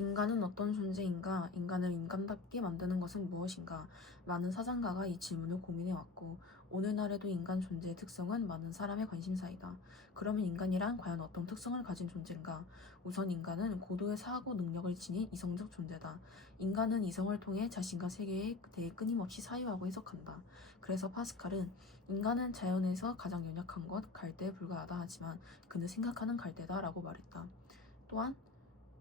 인간은 어떤 존재인가? 인간을 인간답게 만드는 것은 무엇인가? 많은 사상가가 이 질문을 고민해왔고, 오늘날에도 인간 존재의 특성은 많은 사람의 관심사이다. 그러면 인간이란 과연 어떤 특성을 가진 존재인가? 우선 인간은 고도의 사고 능력을 지닌 이성적 존재다. 인간은 이성을 통해 자신과 세계에 대해 끊임없이 사유하고 해석한다. 그래서 파스칼은 인간은 자연에서 가장 연약한 것, 갈대에 불과하다 하지만 그는 생각하는 갈대다 라고 말했다. 또한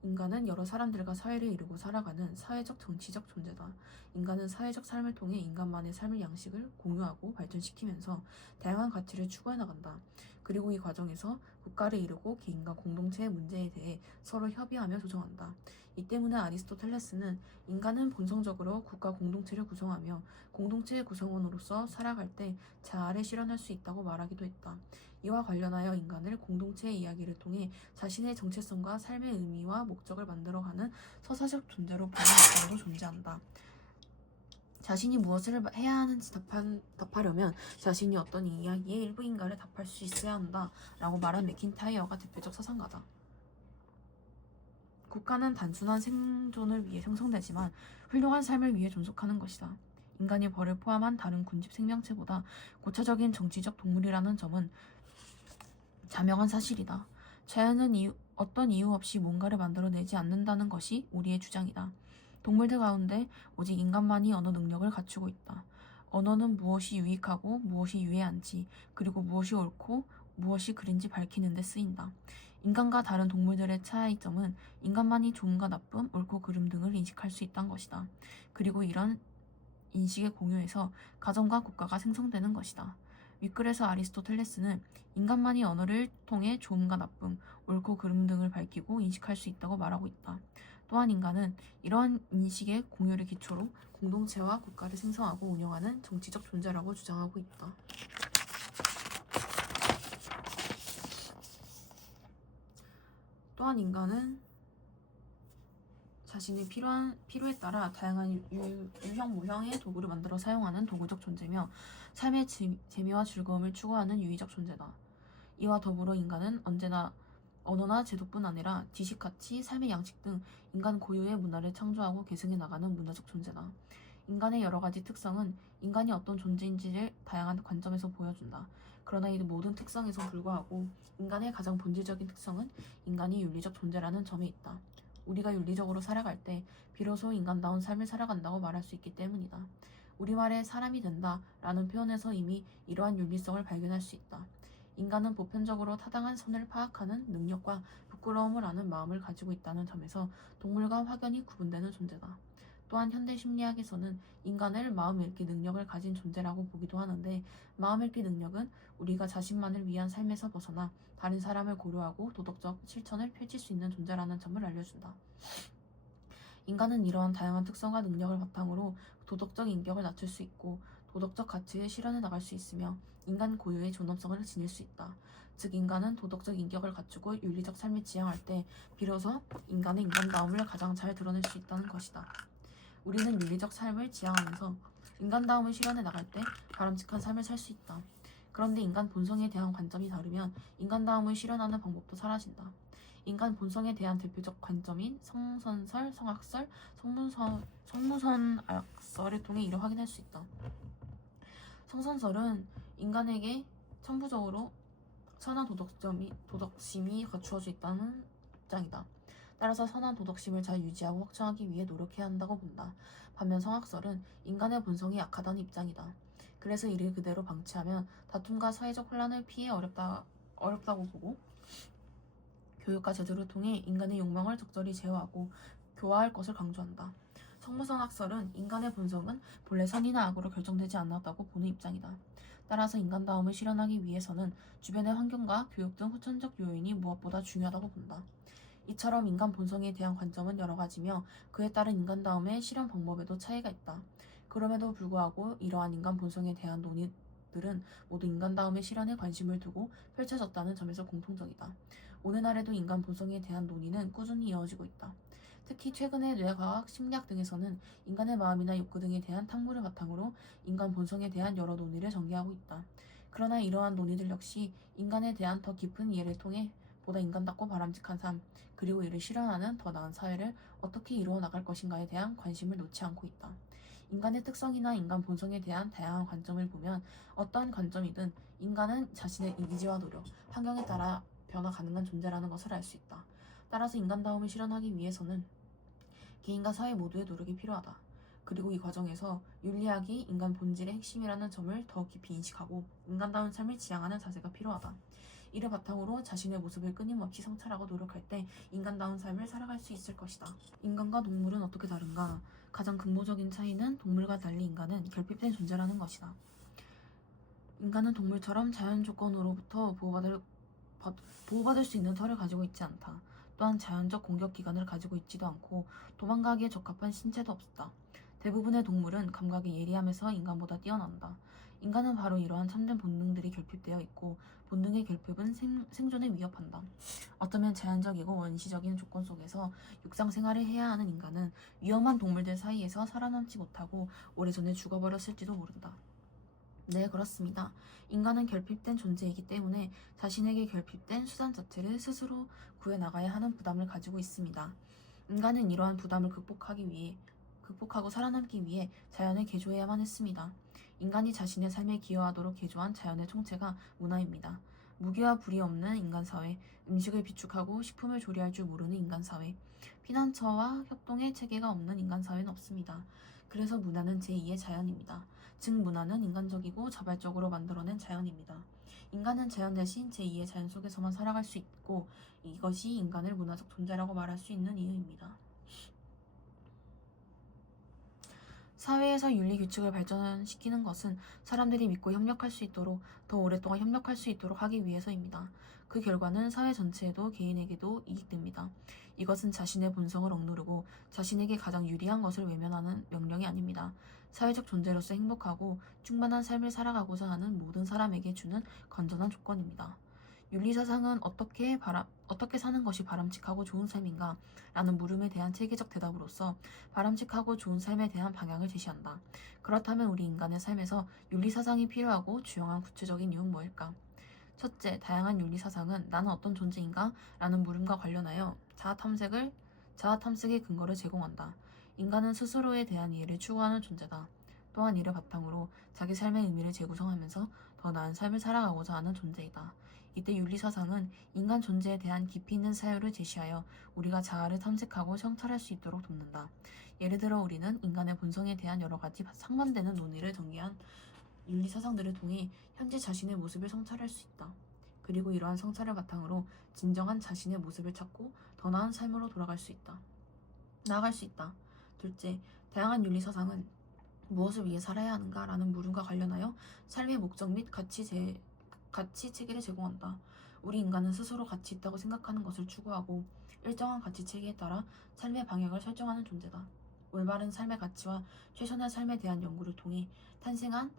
인간은 여러 사람들과 사회를 이루고 살아가는 사회적 정치적 존재다. 인간은 사회적 삶을 통해 인간만의 삶의 양식을 공유하고 발전시키면서 다양한 가치를 추구해 나간다. 그리고 이 과정에서 국가를 이루고 개인과 공동체의 문제에 대해 서로 협의하며 조정한다. 이 때문에 아리스토텔레스는 인간은 본성적으로 국가 공동체를 구성하며 공동체의 구성원으로서 살아갈 때 자아를 실현할 수 있다고 말하기도 했다. 이와 관련하여 인간을 공동체의 이야기를 통해 자신의 정체성과 삶의 의미와 목적을 만들어가는 서사적 존재로 보는 입장도 존재한다. 자신이 무엇을 해야 하는지 답하려면 자신이 어떤 이야기의 일부인가를 답할 수 있어야 한다 라고 말한 맥킨타이어가 대표적 사상가다. 국가는 단순한 생존을 위해 형성되지만 훌륭한 삶을 위해 존속하는 것이다. 인간이 벌을 포함한 다른 군집 생명체보다 고차적인 정치적 동물이라는 점은 자명한 사실이다. 자연은 어떤 이유 없이 뭔가를 만들어내지 않는다는 것이 우리의 주장이다. 동물들 가운데 오직 인간만이 언어 능력을 갖추고 있다. 언어는 무엇이 유익하고 무엇이 유해한지, 그리고 무엇이 옳고 무엇이 그른지 밝히는 데 쓰인다. 인간과 다른 동물들의 차이점은 인간만이 좋음과 나쁨, 옳고 그름 등을 인식할 수 있다는 것이다. 그리고 이런 인식의 공유에서 가정과 국가가 생성되는 것이다. 윗글에서 아리스토텔레스는 인간만이 언어를 통해 좋음과 나쁨, 옳고 그름 등을 밝히고 인식할 수 있다고 말하고 있다. 또한 인간은 이러한 인식의 공유를 기초로 공동체와 국가를 생성하고 운영하는 정치적 존재라고 주장하고 있다. 또한 인간은 자신의 필요에 따라 다양한 유형 모형의 도구를 만들어 사용하는 도구적 존재며 삶의 재미와 즐거움을 추구하는 유의적 존재다. 이와 더불어 인간은 언제나 언어나 제도뿐 아니라 지식, 가치, 삶의 양식 등 인간 고유의 문화를 창조하고 계승해 나가는 문화적 존재다. 인간의 여러 가지 특성은 인간이 어떤 존재인지를 다양한 관점에서 보여준다. 그러나 이 모든 특성에서 불구하고 인간의 가장 본질적인 특성은 인간이 윤리적 존재라는 점에 있다. 우리가 윤리적으로 살아갈 때 비로소 인간다운 삶을 살아간다고 말할 수 있기 때문이다. 우리말에 사람이 된다 라는 표현에서 이미 이러한 윤리성을 발견할 수 있다. 인간은 보편적으로 타당한 선을 파악하는 능력과 부끄러움을 아는 마음을 가지고 있다는 점에서 동물과 확연히 구분되는 존재다. 또한 현대 심리학에서는 인간을 마음 읽기 능력을 가진 존재라고 보기도 하는데, 마음 읽기 능력은 우리가 자신만을 위한 삶에서 벗어나 다른 사람을 고려하고 도덕적 실천을 펼칠 수 있는 존재라는 점을 알려준다. 인간은 이러한 다양한 특성과 능력을 바탕으로 도덕적 인격을 낮출 수 있고 도덕적 가치를 실현해 나갈 수 있으며 인간 고유의 존엄성을 지닐 수 있다. 즉 인간은 도덕적 인격을 갖추고 윤리적 삶을 지향할 때 비로소 인간의 인간다움을 가장 잘 드러낼 수 있다는 것이다. 우리는 윤리적 삶을 지향하면서 인간다움을 실현해 나갈 때 바람직한 삶을 살 수 있다. 그런데 인간 본성에 대한 관점이 다르면 인간다움을 실현하는 방법도 사라진다. 인간 본성에 대한 대표적 관점인 성선설, 성악설, 성무선악설을 통해 이를 확인할 수 있다. 성선설은 인간에게 천부적으로 선한 도덕심이 갖추어져 있다는 입장이다. 따라서 선한 도덕심을 잘 유지하고 확장하기 위해 노력해야 한다고 본다. 반면 성악설은 인간의 본성이 약하다는 입장이다. 그래서 이를 그대로 방치하면 다툼과 사회적 혼란을 피해 어렵다고 보고 교육과 제도를 통해 인간의 욕망을 적절히 제어하고 교화할 것을 강조한다. 성무선학설은 인간의 본성은 본래 선이나 악으로 결정되지 않았다고 보는 입장이다. 따라서 인간다움을 실현하기 위해서는 주변의 환경과 교육 등 후천적 요인이 무엇보다 중요하다고 본다. 이처럼 인간 본성에 대한 관점은 여러 가지며 그에 따른 인간다움의 실현 방법에도 차이가 있다. 그럼에도 불구하고 이러한 인간 본성에 대한 논의들은 모두 인간다움의 실현에 관심을 두고 펼쳐졌다는 점에서 공통적이다. 오늘날에도 인간 본성에 대한 논의는 꾸준히 이어지고 있다. 특히 최근의 뇌과학, 심리학 등에서는 인간의 마음이나 욕구 등에 대한 탐구를 바탕으로 인간 본성에 대한 여러 논의를 전개하고 있다. 그러나 이러한 논의들 역시 인간에 대한 더 깊은 이해를 통해 보다 인간답고 바람직한 삶, 그리고 이를 실현하는 더 나은 사회를 어떻게 이루어 나갈 것인가에 대한 관심을 놓지 않고 있다. 인간의 특성이나 인간 본성에 대한 다양한 관점을 보면 어떠한 관점이든 인간은 자신의 의지와 노력, 환경에 따라 변화 가능한 존재라는 것을 알 수 있다. 따라서 인간다움을 실현하기 위해서는 개인과 사회 모두의 노력이 필요하다. 그리고 이 과정에서 윤리학이 인간 본질의 핵심이라는 점을 더 깊이 인식하고 인간다운 삶을 지향하는 자세가 필요하다. 이를 바탕으로 자신의 모습을 끊임없이 성찰하고 노력할 때 인간다운 삶을 살아갈 수 있을 것이다. 인간과 동물은 어떻게 다른가? 가장 근본적인 차이는 동물과 달리 인간은 결핍된 존재라는 것이다. 인간은 동물처럼 자연 조건으로부터 보호받을 수 있는 털을 가지고 있지 않다. 또한 자연적 공격 기관을 가지고 있지도 않고 도망가기에 적합한 신체도 없다. 대부분의 동물은 감각이 예리함에서 인간보다 뛰어난다. 인간은 바로 이러한 참된 본능들이 결핍되어 있고 본능의 결핍은 생존에 위협한다. 어쩌면 제한적이고 원시적인 조건 속에서 육상 생활을 해야 하는 인간은 위험한 동물들 사이에서 살아남지 못하고 오래전에 죽어버렸을지도 모른다. 네, 그렇습니다. 인간은 결핍된 존재이기 때문에 자신에게 결핍된 수단 자체를 스스로 구해나가야 하는 부담을 가지고 있습니다. 인간은 이러한 부담을 극복하고 살아남기 위해 자연을 개조해야만 했습니다. 인간이 자신의 삶에 기여하도록 개조한 자연의 총체가 문화입니다. 무기와 불이 없는 인간사회, 음식을 비축하고 식품을 조리할 줄 모르는 인간사회, 피난처와 협동의 체계가 없는 인간사회는 없습니다. 그래서 문화는 제2의 자연입니다. 즉 문화는 인간적이고 자발적으로 만들어낸 자연입니다. 인간은 자연 대신 제2의 자연 속에서만 살아갈 수 있고 이것이 인간을 문화적 존재라고 말할 수 있는 이유입니다. 사회에서 윤리 규칙을 발전시키는 것은 사람들이 믿고 협력할 수 있도록 더 오랫동안 협력할 수 있도록 하기 위해서입니다. 그 결과는 사회 전체에도 개인에게도 이익됩니다. 이것은 자신의 본성을 억누르고 자신에게 가장 유리한 것을 외면하는 명령이 아닙니다. 사회적 존재로서 행복하고 충만한 삶을 살아가고자 하는 모든 사람에게 주는 건전한 조건입니다. 윤리사상은 어떻게 사는 것이 바람직하고 좋은 삶인가? 라는 물음에 대한 체계적 대답으로서 바람직하고 좋은 삶에 대한 방향을 제시한다. 그렇다면 우리 인간의 삶에서 윤리사상이 필요하고 주요한 구체적인 이유는 뭐일까? 첫째, 다양한 윤리사상은 나는 어떤 존재인가? 라는 물음과 관련하여 자아탐색의 근거를 제공한다. 인간은 스스로에 대한 이해를 추구하는 존재다. 또한 이를 바탕으로 자기 삶의 의미를 재구성하면서 더 나은 삶을 살아가고자 하는 존재이다. 이때 윤리사상은 인간 존재에 대한 깊이 있는 사유를 제시하여 우리가 자아를 탐색하고 성찰할 수 있도록 돕는다. 예를 들어 우리는 인간의 본성에 대한 여러 가지 상반되는 논의를 전개한 윤리사상들을 통해 현재 자신의 모습을 성찰할 수 있다. 그리고 이러한 성찰을 바탕으로 진정한 자신의 모습을 찾고 더 나은 삶으로 나아갈 수 있다. 둘째, 다양한 윤리사상은 무엇을 위해 살아야 하는가? 라는 물음과 관련하여 삶의 목적 및 가치 체계를 제공한다. 우리 인간은 스스로 가치 있다고 생각하는 것을 추구하고 일정한 가치 체계에 따라 삶의 방향을 설정하는 존재다. 올바른 삶의 가치와 최선의 삶에 대한 연구를 통해 탄생한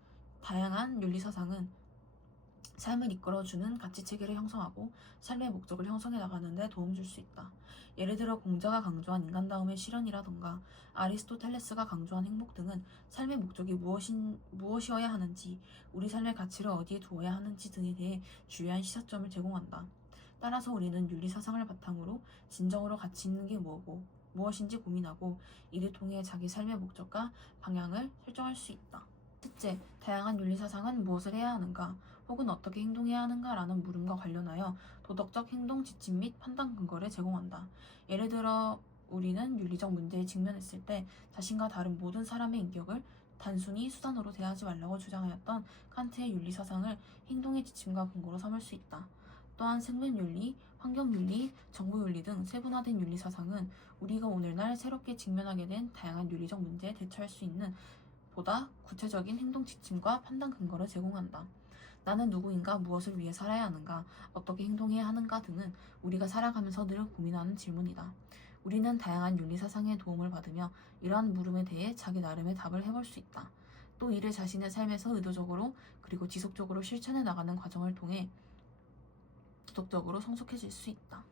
다양한 윤리사상은 삶을 이끌어주는 가치 체계를 형성하고 삶의 목적을 형성해 나가는 데 도움 줄 수 있다. 예를 들어 공자가 강조한 인간다움의 실현이라던가 아리스토텔레스가 강조한 행복 등은 삶의 목적이 무엇이어야 하는지, 우리 삶의 가치를 어디에 두어야 하는지 등에 대해 주요한 시사점을 제공한다. 따라서 우리는 윤리사상을 바탕으로 진정으로 가치 있는 게 무엇인지 고민하고 이를 통해 자기 삶의 목적과 방향을 설정할 수 있다. 셋째, 다양한 윤리사상은 무엇을 해야 하는가 혹은 어떻게 행동해야 하는가라는 물음과 관련하여 도덕적 행동 지침 및 판단 근거를 제공한다. 예를 들어 우리는 윤리적 문제에 직면했을 때 자신과 다른 모든 사람의 인격을 단순히 수단으로 대하지 말라고 주장하였던 칸트의 윤리사상을 행동의 지침과 근거로 삼을 수 있다. 또한 생명윤리, 환경윤리, 정보윤리 등 세분화된 윤리사상은 우리가 오늘날 새롭게 직면하게 된 다양한 윤리적 문제에 대처할 수 있는 보다 구체적인 행동 지침과 판단 근거를 제공한다. 나는 누구인가, 무엇을 위해 살아야 하는가, 어떻게 행동해야 하는가 등은 우리가 살아가면서 늘 고민하는 질문이다. 우리는 다양한 윤리사상의 도움을 받으며 이러한 물음에 대해 자기 나름의 답을 해볼 수 있다. 또 이를 자신의 삶에서 의도적으로 그리고 지속적으로 실천해 나가는 과정을 통해 도덕적으로 성숙해질 수 있다.